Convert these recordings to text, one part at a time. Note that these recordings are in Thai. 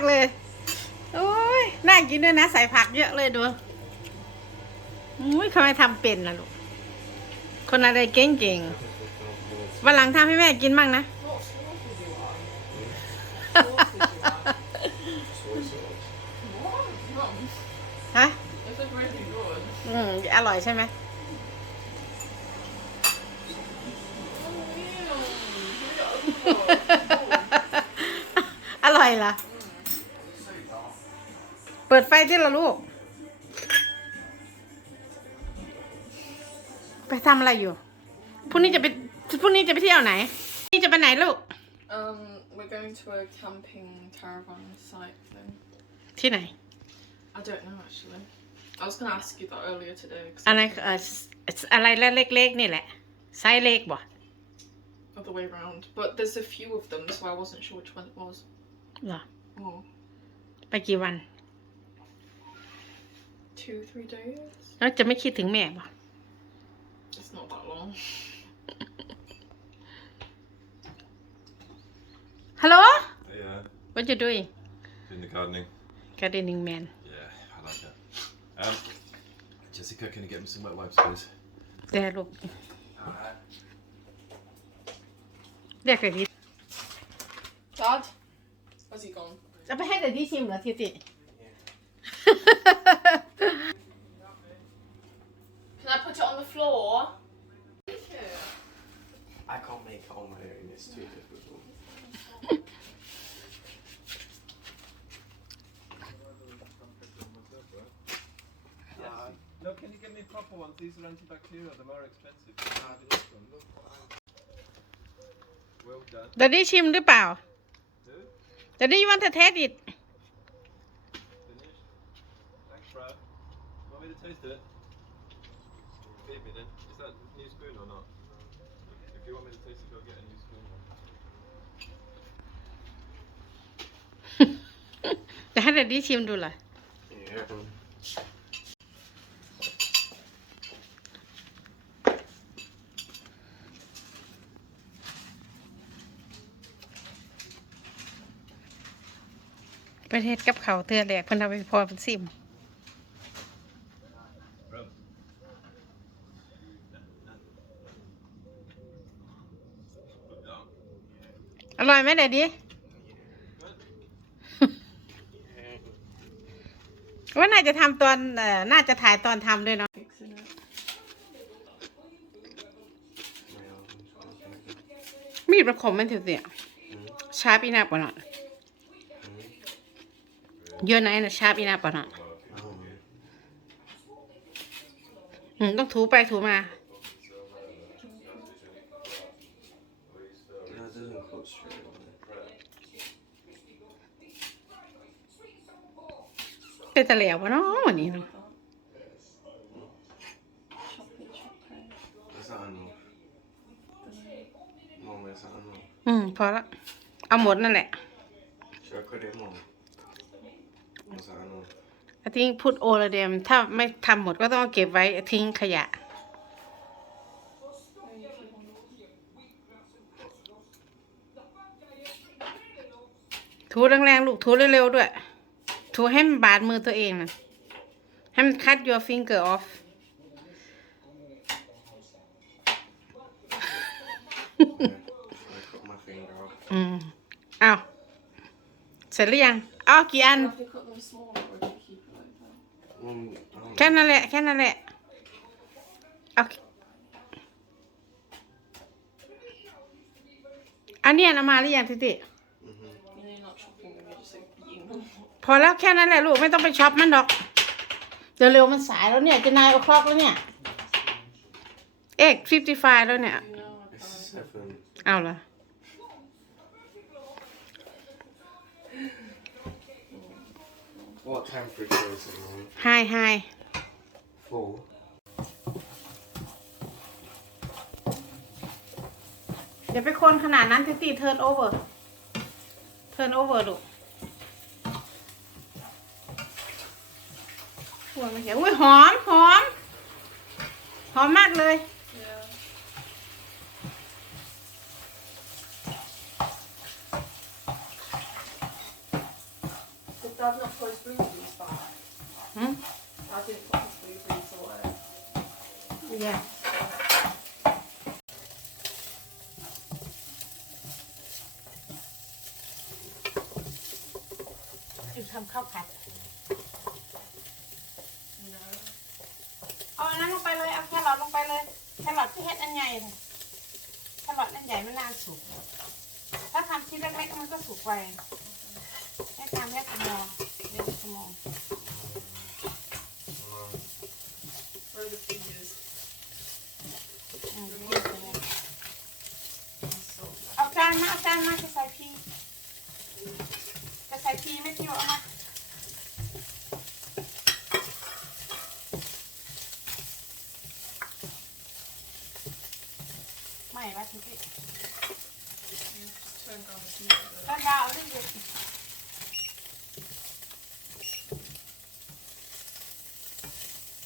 ากเลย โอ้ย น่ากินด้วยนะ ใส่ผักเยอะเลยดูอุ้ยทำไมทำเป็นล่ะลูก คนอะไรเก่งๆ วันหลังทำให้แม่กินบ้างนะ ฮะ This is really good. อืม อร่อยใช่ไหมอร่อยเหรอ เปิดไฟที่ละลูก ไปทำอะไรอยู่พรุ่งนี้จะไปพรุ่งนี้จะไปเที่ยวไหนนี่จะไปไหนลูก Um, we're going to a camping caravan site thing. ที่ไหน I don't know actually. I was gonna ask you that earlier today. 'cause อะไรเอ่ออะไรเล็กๆนี่แหละไซส์เล็กบ่ other way round. But there's a few of them, so I wasn't sure which one it was. เหรอ Oh, ไปกี่วัน two, three days. แล้วจะไม่คิดถึงแม่บ่ It's not that long. ฮัลโหล Yeah, what you doing doing the gardening. gardening man Yeah, I like that. Um, Jessica, can you get me some wet wipes, please? แต่ลูกเรียกแต่ดี Dad, where's he gone? จะไปให้แต่ดีชิมเหรอทิติ can you get me proper ones? These are antibacterial, they're more expensive. Well done. แต่ดีชิมหรือเปล่า Who? แต่ดีวันจะเทสอิด Finished? Thanks, bro. Want me to taste it? Feed me then. Is that a new spoon or not? If you want me to taste it, go get a new spoon. จะให้แต่ดีชิมดูเหรอ yeah. ประเทศกับเขาเตือแหลกเพิ่นเอาไปพอเป็นซิมอร่อยไหมเด็ดดีว่าน่าจะทำตอนเอ่อน่าจะถ่ายตอนทำด้วยเนาะมีดประคมมันเถอะเสียช้าปอีนับกว่าหน่อย เยอะไหนนะชาร์ปอีนับกว่าหน่อยอืมต้องถูไปถูมา No, it doesn't cut straight on it. เป็นตะเหลววะเนาะวันนี้เนาะ Choppy, choppy. Is that enough? Mum, is that enough? อืมพอละ เอาหมดนั่นแหละ Should I cut it, Mum? Is that enough? ทิ้งพุทโอละเดมถ้าไม่ทำหมดก็ต้องเก็บไว้ทิ้งขยะ ถูแรงๆลูกถูเร็วๆด้วย ถูให้มันบาดมือตัวเองนะให้มันคัด your finger off อืม เอาเสร็จหรือยังเอาวกี่อัน Do you have to cut them small. แค่นั้นแหละแค่นั้นแหละเอาอันเนี้ยเอามาหรือยังทิติ You know, you're not chopping them, you're just like eating them. พอแล้วแค่นั้นแหละลูกไม่ต้องไปช็อปมันดอกเดี๋ยวเร็วมันสายแล้วเนี่ยจะนายโอคลอกแล้วเนี่ยเอกฟิฟตี้ไฟแล้วเนี่ย You know, I It's can't. seven. เอาละ What temperature is it, Mum? ไฮไฮ Four. เดี๋ยวไปคนขนาดนั้นทิติเทิร์นโอเวอร์ เทิร์นโอเวอร์ลูกหัวไม่เขียวอุ้ยหอมหอม หอมมากเลย Yeah. Dad not put his blueberries back. Hmm? Dad didn't put his blueberries away. Yeah. คือทำข้าวผัด No. เอาอันนั้นลงไปเลย เอาแครอทลงไปเลย แครอทที่เฮ็ดอันใหญ่น่ะแครอทอันใหญ่ไม่นานสุก ถ้าทำชิ้นเล็กๆมันก็สุกไว ให้ตามแค่ชั่วโมงเดี๋ยวชั่วโมง Where the fingers? อืมเดี๋ยวชั่วโมง And salt. เอาจานมาเอาจานมาจะใส่พีจะใส่พีไม่เที่ยวเอามาไม่ละทีนี้ Yeah, just turn down the heat ก็ดาวเรื่องเดียว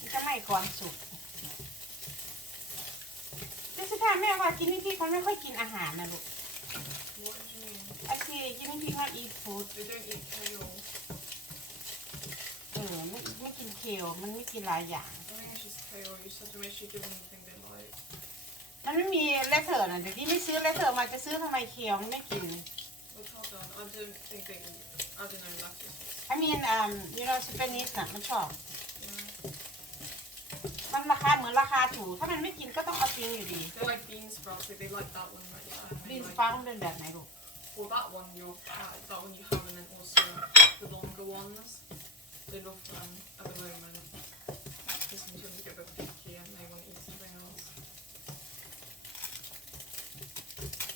มันจะไม่ ก่อนสุกดิสิค่ะแม่ว่ากินนี่พี่เขาไม่ค่อยกินอาหารนะลูก What do you mean? ไอซีกินนี่พี่เขาอีฟูด They don't eat kale. เออไม่ไม่กินเคลมันไม่กินหลายอย่าง I think it's just kale. You said to make sure you give them anything they like. มันไม่มีเลเทอร์นะเดี๋ยวที่ไม่ซื้อเลเทอร์มาจะซื้อทำไมเคลมันไม่กิน Well, hold on. I don't think they eat. I don't know. Lettuce. I mean um you know Spanish น่ะมันชอบ Yeah. มันราคาเหมือนราคาถูก ถ้ามันไม่กินก็ต้องเอาทิ้งอยู่ดี They like bean sprouts. Like, they like that one. Right? Yeah. and บี they น like- ฟ้ามันเป็นแบบไหนลูก Well, that one you're uh, that one you have, and then also the longer ones. They love them at the moment. Because sometimes they get a bit picky and they want to eat something else.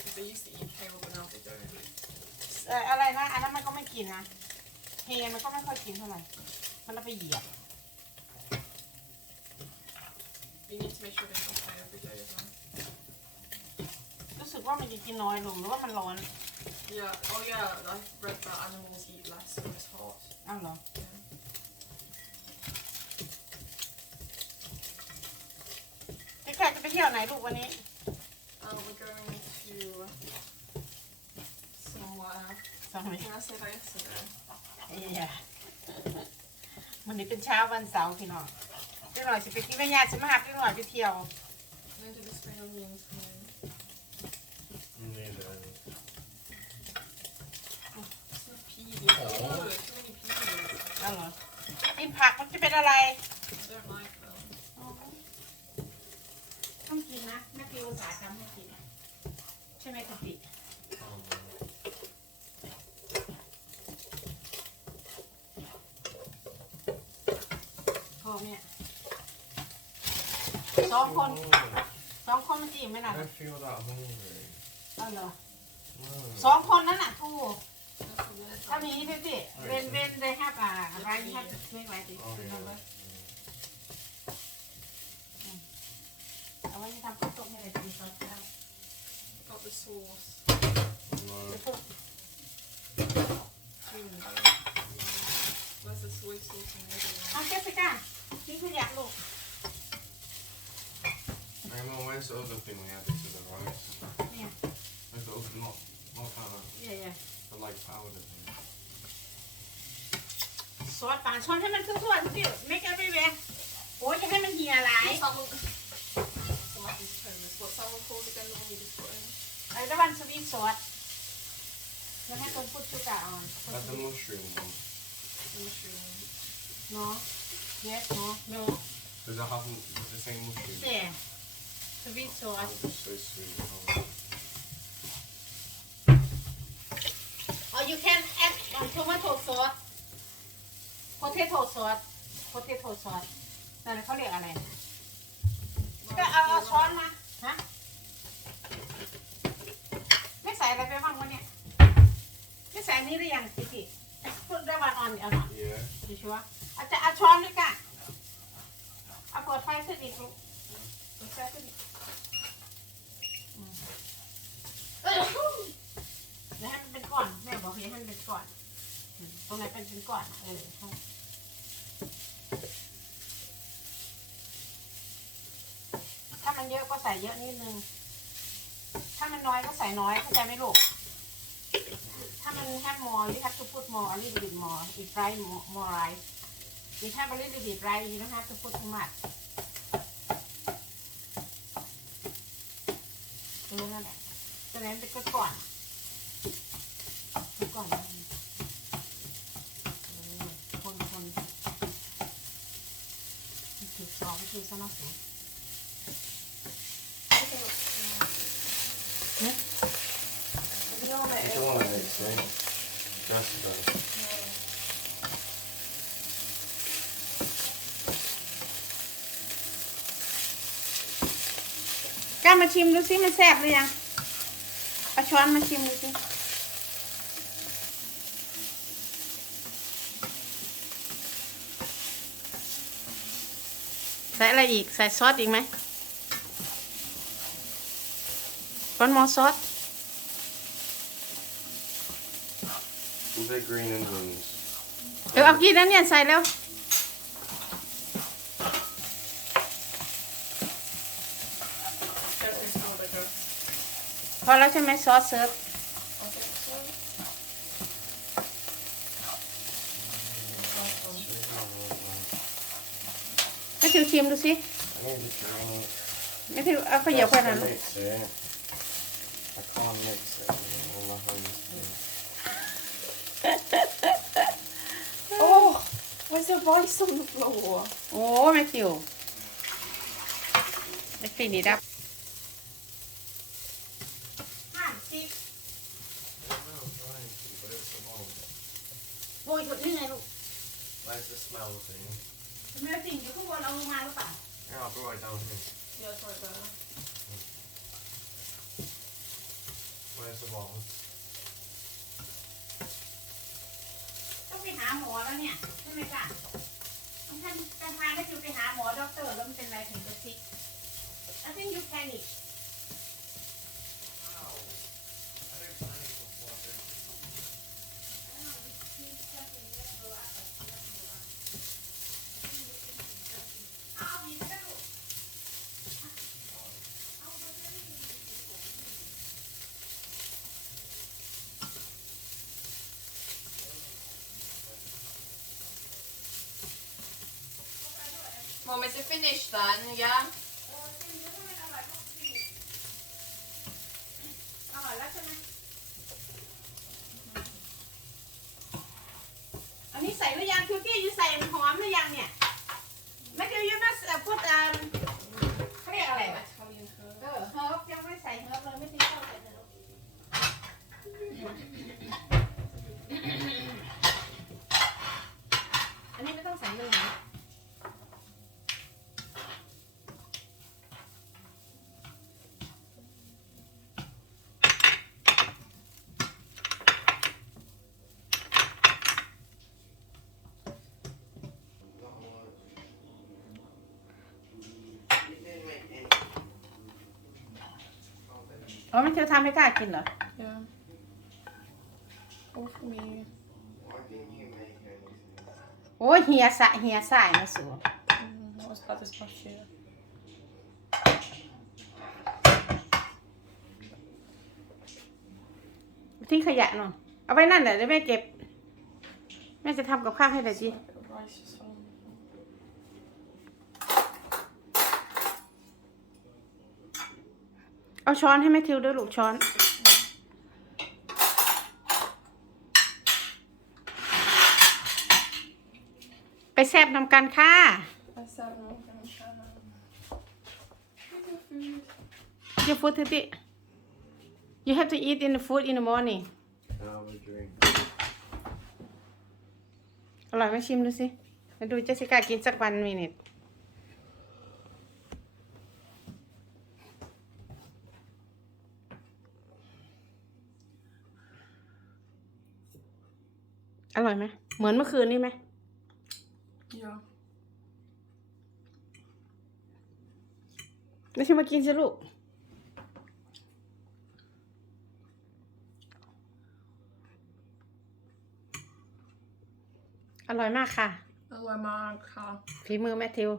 'Cause They used to eat kale, but now they don't. เอ่ออะไรนะ อันนั้นมันก็ไม่กินนะเฮมันก็ไม่ค่อยกินเท่าไหร่ มันเอาไปเหยียบ You need to make sure they don't play every day as well. รู้สึกว่ามันจะกินน้อยลงหรือว่ามันร้อน Yeah. Oh yeah. I read that animals eat less when it's hot. อ้าวเหรอ Yeah. พี่แขกจะไปเที่ยวไหนลูกวันนี้ Uh, we're going to somewhere. สองไหน Can I say that yesterday? เอ้ยวันนี้เป็นเช้าวันเสาร์พี่น้อง พี่หน่อยสิไปที่แม่ยาสิมาหาพี่หน่อยไปเที่ยว No, do the spring onions. No. Neither. It's not peas. Oh, too many peas. อ้าเหรอกินผักมันจะเป็นอะไร I don't like them. ต้องกินนะแม่พิวอุตสาห์ทำให้กินใช่ไหมกะปิพ่อแม่ย สองคนสองคนมันจะอิ่มไหมล่ะ I don't feel that hungry. เอาเหรอ No. สองคนนั้นน่ะทู That's a long ถ้า time. มีพี่พี่เวนเวนได้ห้าบาทอะไรที่ห้าไม่ไหวดิ Oh, คือ yeah. ทำไว้เอาไว้ที่ทำข้าวต้มให้ได้ดีซอสครับ Got the sauce. No. เดี๋ยวพวก Mm. Where's the soy sauce in the middle? เอาเจสสิก้าทิ้งขยะลูก Hang on, where's the other thing we added to the rice? Yeah. Where's the other, not, not that, เย่ the like powder thing. ๆซอสป่านช้อนให้มันทั่วๆพี่ไม่แก้ไม่แวะโอ้ยจะให้มันเหี่ยหลาย Salmon. Somebody's Thomas. What's salmon called again? The one you just put in? ไอ้ตะวันสวีทซอสแล้วให้คนพูดชุกะอ่อน That's the mushroom one. The mushroom. เนาะเยสเนาะเนาะ Does it have does it say mushroom? เย่สวีทซอ Oh, ส it's so sweet. Oh. or you can add um, tomato sauce potato sauce potato sauce นั่นเขาเรียกอะไร ก็เอาเอาช้อนมา ฮะ ไม่ใส่อะไรไปบ้างวะเนี่ย ไม่ใส่อันนี้หรือยังพี่พี่พูดได้วันออนเอาหน่อย Yeah. ดูชัวร์อาจจะเอาช้อนด้วยกันเอาเปิดไฟขึ้นอีกลูกเปิดไฟขึ้นอีกอืมเอ้ยเดี๋ยวให้มันเป็นก้ อนแม่บอกให้มันเป็นก้อนตรงไหนเป็นเป็นก้อนเออถ้ามันเยอะก็ใส่เยอะนิดนึง ถ้ามันน้อยก็ใส่น้อยเข้าใจไหมลูก ถ้ามัน have more you have to put more a little bit more if fry more, more rice if have a little bit rice you don't have to put too much เออนั่นแหละตอนนั้นเป็นก็ก่อน ก่อนคนคนถือสองถือสนับสนุน You don't want You it. don't want to mix, right? Just about. กล้ามาชิมดูสิมันแซ่บหรือยังเอาช้อนมาชิมดูสิ ใส่อะไรอีก ใส่ซอสอีกไหมวันมอซอส The green onions. เออเอากินนั้นเนี่ย ใส่แล้ว That is how they go. พอแล้วใช่ไหมซอสเซิร์ฟ I think so. Last one. ไม่ทิว ชิมดูสิ I need to drain it. ไม่ทิวเอาข้าวเหนียวไป Just นั้น to mix it. I can't mix it with all my hands. do. Oh, why is there rice on the floor? โอ้ไม่ทิวไม่ฟินดีดับห้าสิบโบยหมดนี่ไงลูก Where's the smell thing? ทำไมสิ่งอยู่ข้างบนเอาลงมาหรือเปล่า Yeah, I'll brought it down here. Yeah, it's right there. Where's the bottle? ต้องไปหาหมอแล้วเนี่ยใช่ไหมจ๊ะต้องท่านจะพาให้ทิวไปหาหมอด็อกเตอร์แล้วมันเป็นอะไรถึงจะซิก I think you panic Mom, is it finished then? Yeah? อร่อยแล้วใช่ไหมอันนี้ใส่หรือยังคิวกี้ยูใส่หอมหรือยังเนี่ยแม่คิวยูมาพูดอ่าเขาเรียกอะไรวะ Italian herb. เออเฮิร์บยังไม่ใส่เฮิร์บเลยไม่ทิ้งเข้าใส่เฮิร์บอันนี้ไม่ต้องใส่เลยนะ You didn't make any. อ๋อไม่เธอทำให้กล้ากินเหรอ Yeah. All for me. Why didn't you make anything? โอ้ยเฮียสะเฮียสายนะสู Mm, not as bad as last year. ทิ้งขยะหน่อยเอาไว้นั่นแหละเดี๋ยวแม่เก็บ แม่จะทำกับข้าวให้เลยจี A bit of rice is fine. เอาช้อนให้แม่ทิวด้วยลูกช้อน ไปแซบนำกันค่ะ I said no, I'm gonna try now. Good food. Your food ทิติ You have to eat in the food in the morning Can I have a drink? อร่อยไหมชิมดูสิมาดูเจสสิก้ากินสักวันมินิท อร่อยไหมเหมือนเมื่อคืนนี่ไหม Yeah. ไม่ใช่มากินสิลูกอร่อยมากค่ะ Hello, Mark. Hi. ฝีมือแมทธิว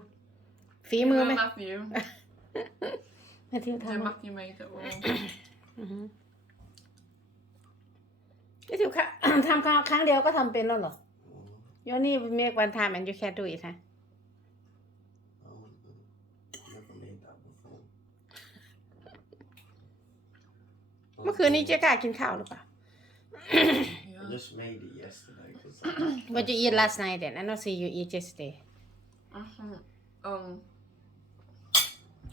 ฝีมือ Hello, แม Matthew. แมทธิว Yeah, ทำ Matthew made it all. อือหือ ก็ถือค่ะทำครั้งครั้งเดียวก็ทำเป็นแล้วเหรอ Mm. ยนี่ make one time and you can do it ฮะ I wouldn't- never made that before. เมื่อคืนนี้เจ๊กล้ากินข้าวหรือเปล่า I just made it yesterday because What you eat last night then I don't see you eat yesterday I had um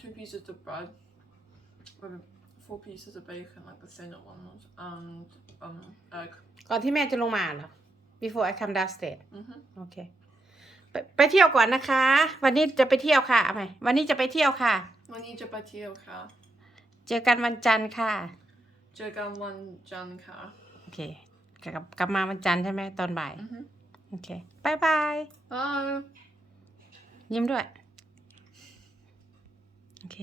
two pieces of bread with four pieces of bacon, like the thinner ones, and um egg. ก่อนที่แม่จะลงมาเหรอ before I come downstairs Mhm. โอเค ไปไปเที่ยวก่อนนะคะ วันนี้จะไปเที่ยวค่ะเอาใหม่วันนี้จะไปเที่ยวค่ะ วันนี้จะไปเที่ยวค่ะ เจอกันวันจันทร์ค่ะ เจอกันวันจันทร์ค่ะ โอเค กลับกลับมาวันจันทร์ใช่ไหมตอนบ่ายอือฮึโอเคบายบาย Bye. ยิ้มด้วย โอเค